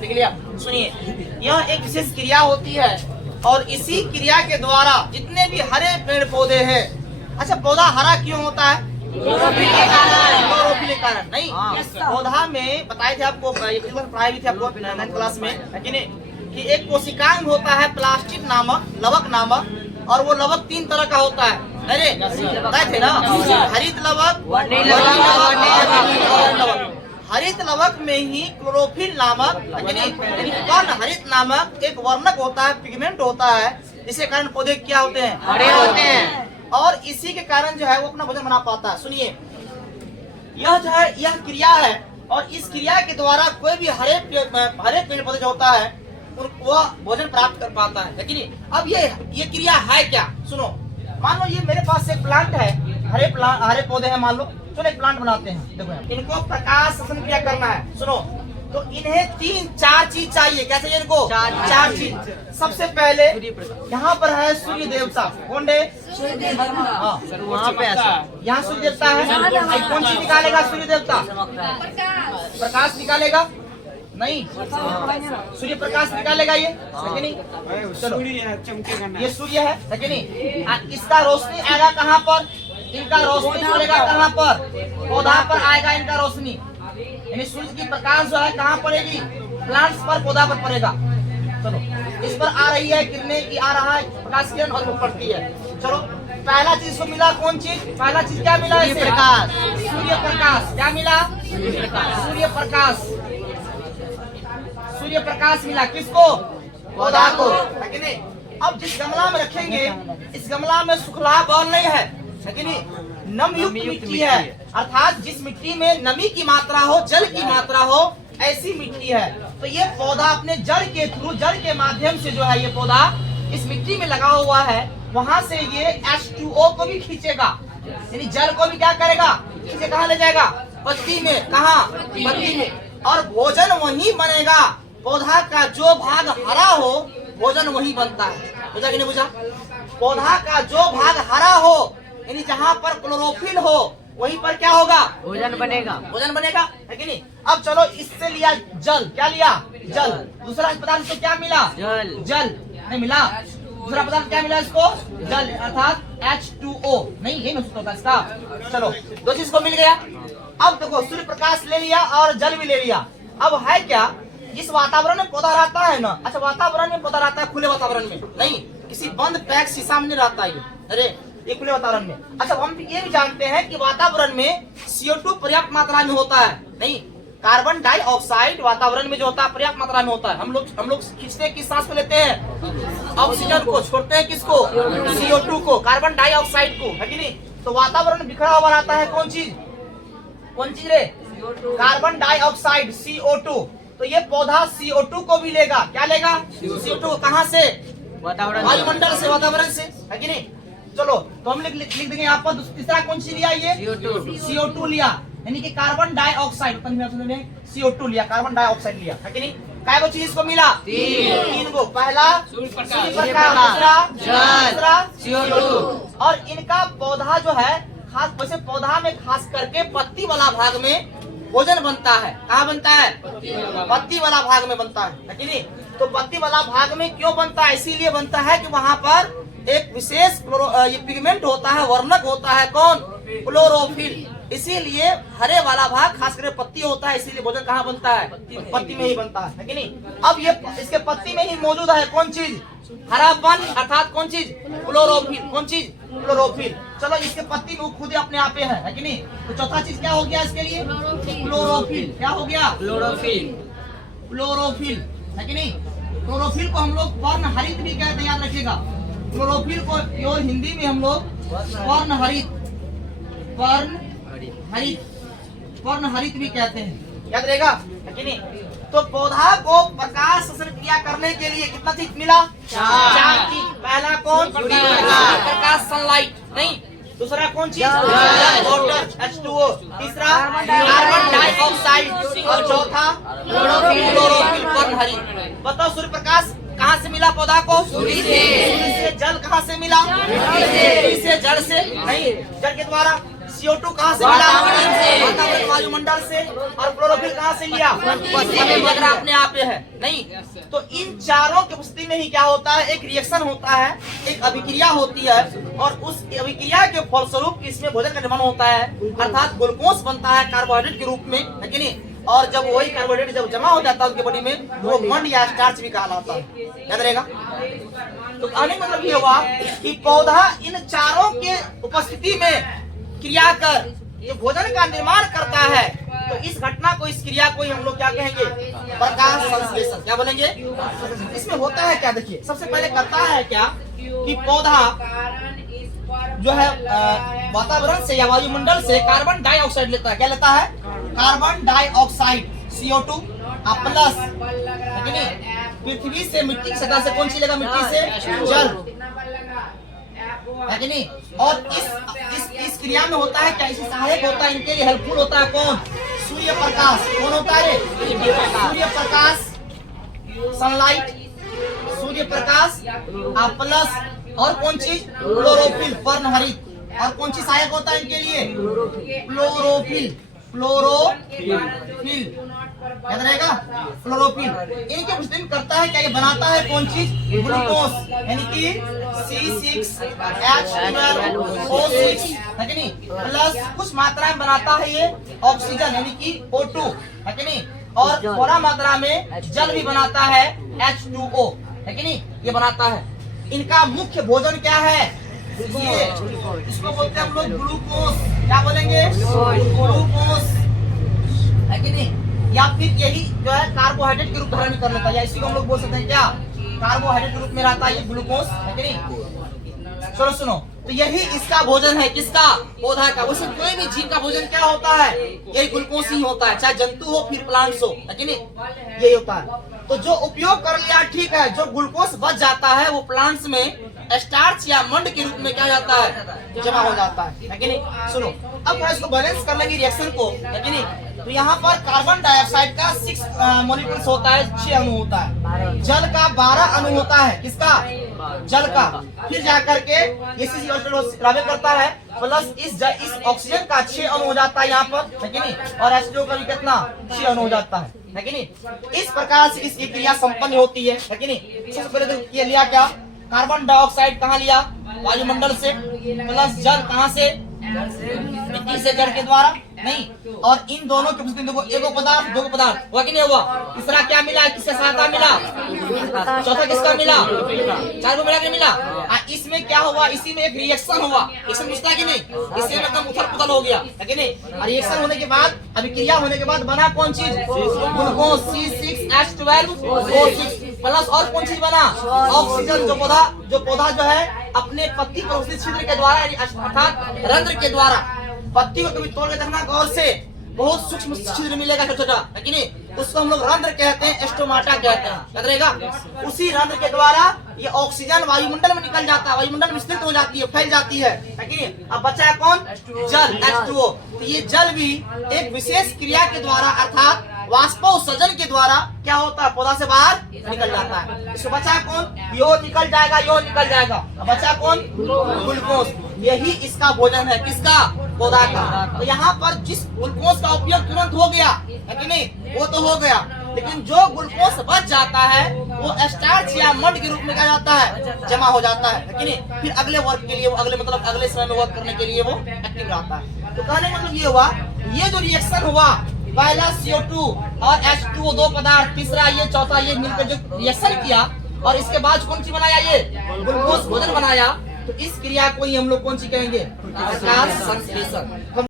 देख लिया। सुनिए, यह एक विशेष क्रिया होती है और इसी क्रिया के द्वारा जितने भी हरे पेड़ पौधे हैं, अच्छा पौधा हरा क्यों होता है? क्लोरोफिल के कारण। नहीं, पौधा में बताए थे आपको, पढ़ाई भी थी आपको 9th क्लास में, है नहीं, कि एक कोशिकांग होता है प्लास्टिड नामक, लवक नामक, और वो लवक 3 तरह का होता है। अरे बताए थे ना, हरित लवक, वर्णीय लवक। हरित लवक में ही क्लोरोफिल नामक यानी वर्ण हरित नामक एक वर्णक होता है, पिगमेंट होता है, जिसके कारण पौधे क्या होते हैं? हरे होते हैं। और इसी के कारण जो है वो अपना भोजन बना पाता है। सुनिए, यह जो है यह क्रिया है और इस क्रिया के द्वारा कोई भी हरे पेड़ पौधे जो होता है वह भोजन प्राप्त कर पाता है। लेकिन अब ये क्रिया है क्या? सुनो, मान लो ये मेरे पास एक प्लांट है, हरे पौधे हैं, मान लो, चलो एक प्लांट बनाते हैं। देखो, इनको प्रकाश संश्लेषण क्रिया करना है। सुनो, तो इन्हें 3-4 चीज चाहिए। क्या चाहिए इनको? 4 चीज। सबसे पहले यहाँ पर है सूर्य देवता। कौन है? वहाँ पे यहाँ सूर्य देवता है। कौन चीज निकालेगा सूर्य देवता? प्रकाश निकालेगा? नहीं, सूर्य प्रकाश निकालेगा ये, है नहीं? चलो, ये सूर्य है कि नहीं? इसका रोशनी आएगा कहाँ पर? इनका रोशनी पड़ेगा कहाँ पर? पौधा पर आएगा इनका रोशनी। यानी सूर्य की प्रकाश जो है कहाँ पड़ेगी? प्लांट्स पर, पौधा पर पड़ेगा। चलो, इस पर आ रही है किरणें की, आ रहा है प्रकाश किरण और वो पड़ती है। चलो, पहला चीज को मिला, कौन चीज? पहला चीज क्या मिला? प्रकाश, सूर्य प्रकाश। क्या मिला? सूर्य प्रकाश। सूर्य प्रकाश मिला किसको? पौधा को, है कि नहीं? अब जिस गमला में रखेंगे, इस गमला में सुखला बॉल नहीं है कि नहीं? नम युक्त मिट्टी है, अर्थात जिस मिट्टी में नमी की मात्रा हो, जल की मात्रा हो, ऐसी मिट्टी है। तो ये पौधा अपने जड़ के थ्रू, जड़ के माध्यम से जो है ये पौधा इस मिट्टी में लगा हुआ है, वहां से ये H2O को भी खींचेगा, यानी जल को भी क्या करेगा? खींचे कहाँ ले जाएगा? पत्ती में। कहाँ? पत्ती में। और भोजन वही बनेगा। पौधा का जो भाग हरा हो, भोजन वही बनता है। बुझा कि नहीं बुझा? पौधा का जो भाग हरा हो, यानी जहाँ पर क्लोरोफिल हो, वहीं पर क्या होगा? भोजन बनेगा। भोजन बनेगा, है कि नहीं? अब चलो, इससे लिया जल। क्या लिया? जल। दूसरा पदार्थ को क्या मिला? जल। जल नहीं मिला। दूसरा पदार्थ क्या मिला इसको? जल, अर्थात H2O। नहीं, ये नहीं होता इसका। चलो, 2 चीज को मिल गया। अब देखो, सूर्य प्रकाश ले लिया और जल भी ले लिया। अब है क्या? इस वातावरण में पौधा रहता है ना? अच्छा, वातावरण में पौधा रहता है, खुले वातावरण में नहीं, किसी बंद पैक शीशा में नहीं रहता है। अरे ये खुले वातावरण में। अच्छा, हम ये भी जानते हैं कि वातावरण में CO2 पर्याप्त मात्रा में होता है। नहीं, कार्बन डाइऑक्साइड वातावरण में जो होता है पर्याप्त मात्रा में होता है। हम लोग खींचते किस सांस को लेते हैं? ऑक्सीजन को। छोड़ते हैं किसको? CO2 को, कार्बन डाइऑक्साइड को, है कि नहीं? तो वातावरण बिखरा हुआ रहता है। कौन चीज? कौन चीज रे? Carbon dioxide, CO2। तो ये पौधा CO2 को भी लेगा। क्या लेगा? CO2 कहाँ से? वातावरण, वायुमंडल से, वातावरण से, है कि नहीं? चलो, तो हम लिख देंगे यहाँ पर। तीसरा कौन सी लिया? ये CO2 लिया, यानी कि कार्बन डाइऑक्साइड। CO2 लिया, कार्बन डाइऑक्साइड लिया, है कि नहीं? काय को चीज को मिला? 3 को। पहला सूर्य प्रकाश, दूसरा जल, तीसरा CO2। और इनका पौधा जो है खास, वैसे पौधा में खास करके पत्ती वाला भाग में भोजन बनता है। कहाँ बनता है? पत्ती वाला भाग में बनता है कि नहीं? तो पत्ती वाला भाग में क्यों बनता है? इसीलिए बनता है कि वहाँ पर एक विशेष ये पिगमेंट होता है, वर्णक होता है। कौन? क्लोरोफिल। इसीलिए हरे वाला भाग खास करके पत्ती होता है, इसीलिए भोजन कहाँ बनता है? पत्ती में ही बनता है कि नहीं? अब ये इसके पत्ती में ही मौजूद है कौन चीज? हरापन, अर्थात कौन चीज? क्लोरोफिल। कौन चीज? क्लोरोफिल। चलो, इसके पत्ती में खुद अपने आप है कि नहीं? तो चौथा चीज क्या हो गया इसके लिए? क्लोरोफिल। क्या हो गया? क्लोरोफिल। क्लोरोफिल, है कि नहीं? क्लोरोफिल को हम लोग वर्ण हरित भी कहते हैं, याद रखिएगा। क्लोरोफिल को प्योर हिंदी में हम लोग वर्ण हरित भी कहते हैं, याद रहेगा, है कि नहीं? तो पौधा को प्रकाश संश्लेषण क्रिया करने के लिए कितना चीज मिला? 4 चीज। पहला कौन? प्रकाश, सनलाइट। नहीं, दूसरा कौन चीज? Water, H2O। तीसरा कार्बन डाइऑक्साइड और चौथा क्लोरोफिल, वर्ण हरित। बताओ, सूर्य प्रकाश कहाँ से मिला पौधा को? सूर्य से। जल कहाँ से मिला? सूर्य से। जल से नहीं, जल के द्वारा CO2 कहाँ से मिला? वातावरण वायुमंडल से। और क्लोरोफिल कहाँ से लिया? अपने आप है नहीं। तो इन चारों की उपस्थिति में ही क्या होता है? एक रिएक्शन होता है, एक अभिक्रिया होती है, और उस अभिक्रिया के फलस्वरूप इसमें भोजन का निर्माण होता है, अर्थात ग्लूकोज बनता है कार्बोहाइड्रेट के रूप में, है कि नहीं? और जब वही कार्बोहाइड्रेट जब जमा हो जाता है उनके बॉडी में, वो मंड या स्टार्च भी कहलाता है। याद रहेगा। तो कहने का मतलब ये हुआ कि पौधा इन चारों के उपस्थिति में क्रिया कर जो भोजन का निर्माण करता है, तो इस घटना को, इस क्रिया को हम लोग क्या कहेंगे? प्रकाश संश्लेषण। क्या बोलेंगे? इसमें होता है क्या? देखिए, सबसे पहले करता है क्या कि पौधा जो है वातावरण से या वायुमंडल से कार्बन डाइऑक्साइड लेता है। क्या लेता है? कार्बन डाइऑक्साइड CO2 प्लस, है कि नहीं? पृथ्वी से, मिट्टी की सतह से कौन सी लेगा? मिट्टी से जल, है कि नहीं? और इस क्रिया में होता है क्या? इसी सहायक होता है, इनके लिए हेल्पफुल होता है कौन? सूर्य प्रकाश। कौन होता है? सूर्य प्रकाश, सनलाइट, सूर्य प्रकाश प्लस और कौन चीज? क्लोरोफिल, पर्णहरित। और कौन सी सहायक होता है इनके लिए? क्लोरोफिल। क्लोरोफिल याद रहेगा। क्लोरोफिल इनके उपस्थिति में करता है क्या? ये बनाता है कौन चीज? ग्लूकोज, यानी कि C6H12O6, है कि नहीं? प्लस कुछ मात्रा में बनाता है ये ऑक्सीजन, यानी कि O2, है कि नहीं? और थोड़ा मात्रा में जल भी बनाता है H2O, है कि नहीं? ये बनाता है। इनका मुख्य भोजन क्या है? इसको बोलते हैं हम लोग ग्लूकोज। क्या बोलेंगे? ग्लूकोज, है कि नहीं? या फिर यही जो है कार्बोहाइड्रेट के रूप धारण कर लेता है, या इसी को हम लोग बोल सकते हैं क्या? कार्बोहाइड्रेट के रूप में रहता है ये ग्लूकोज, है कि नहीं? चलो सुनो, तो यही इसका भोजन है। किसका? पौधा का। वैसे कोई भी जीव का भोजन क्या होता है? यही ग्लूकोज ही होता है, चाहे जंतु हो फिर प्लांट्स हो, है कि नहीं? यही होता है। तो जो उपयोग कर लिया ठीक है, जो ग्लूकोज बच जाता है वो प्लांट्स में स्टार्च या मंड के रूप में क्या जाता है? जमा हो जाता है कि नहीं? सुनो, अब इसको बैलेंस कर लेंगे रिएक्शन को, है कि नहीं? तो यहाँ पर कार्बन डाइऑक्साइड का 6 मॉलिक्यूल्स होता है, 6 अणु होता है। जल का 12 अणु होता है। किसका? जल का। फिर जाकर के ये रावे करता है, प्लस इस ऑक्सीजन का 6 अणु हो जाता है यहाँ पर, है कि नहीं? और H2O का भी कितना? 6 अणु हो जाता है कि नहीं? इस प्रकार से इसकी क्रिया संपन्न होती है कि नहीं? सबसे पहले तो ये लिया क्या? कार्बन डाइऑक्साइड कहाँ लिया? वायुमंडल से। प्लस जल कहाँ से? मिट्टी से, जड़ के द्वारा नहीं। और इन दोनों की उपस्थिति देखो, एक पदार्थ, दो पदार्थ हुआ कि नहीं हुआ? तीसरा क्या मिला? किससे सहायता मिला? चौथा किसका मिला? चार को मिला कि मिला? इसमें क्या हुआ? इसी में एक रिएक्शन हुआ। रिएक्शन पूछता कि नहीं? इससे एकदम उथल पुथल हो गया, है कि नहीं? रिएक्शन होने के बाद, अभिक्रिया होने के बाद बना कौन चीज? ग्लूकोज C6H12O6 प्लस और कौन चीज बना? ऑक्सीजन। जो पौधा जो है अपने पत्ती पर छिद्र के द्वारा, अर्थात रंध्र के द्वारा, पत्ती को कभी तोड़ के देखना गौर से, बहुत सूक्ष्म छिद्र मिलेगा छोटा, है कि नहीं? उसको हम लोग रंध्र कहते हैं, स्टोमाटा कहते हैं। याद रहेगा। उसी रंध्र के द्वारा ये ऑक्सीजन वायुमंडल में निकल जाता है, वायुमंडल विस्तृत हो जाती है, फैल जाती है कि नहीं? अब बचा है कौन? जल, H2O। तो ये जल भी एक विशेष क्रिया के द्वारा, अर्थात वाष्पोत्सर्जन के द्वारा क्या होता है? पौधा से बाहर निकल जाता है। इसको बचा कौन? यो निकल जाएगा, यो निकल जाएगा। बचा कौन? ग्लूकोज। यही इसका भोजन है। किसका? पौधा का। तो यहाँ पर जिस ग्लूकोज का उपयोग तुरंत हो गया, है कि नहीं? वो तो हो गया, लेकिन जो ग्लूकोज बच जाता है वो स्टार्च या मंड के रूप में क्या जाता है? जमा हो जाता है कि नहीं? फिर अगले वर्क के लिए, अगले समय में वर्क करने के लिए वो एक्टिव रहता है। तो कहने का मतलब ये हुआ, ये जो रिएक्शन हुआ, पहला CO2 और H2O, दो पदार्थ, तीसरा ये, चौथा ये मिलकर जो रिएक्शन किया, और इसके बाद कौन सी बनाया? ये ग्लूकोज भोजन बनाया। तो इस क्रिया को ही हम लोग कौन सी कहेंगे? प्रकाश संश्लेषण।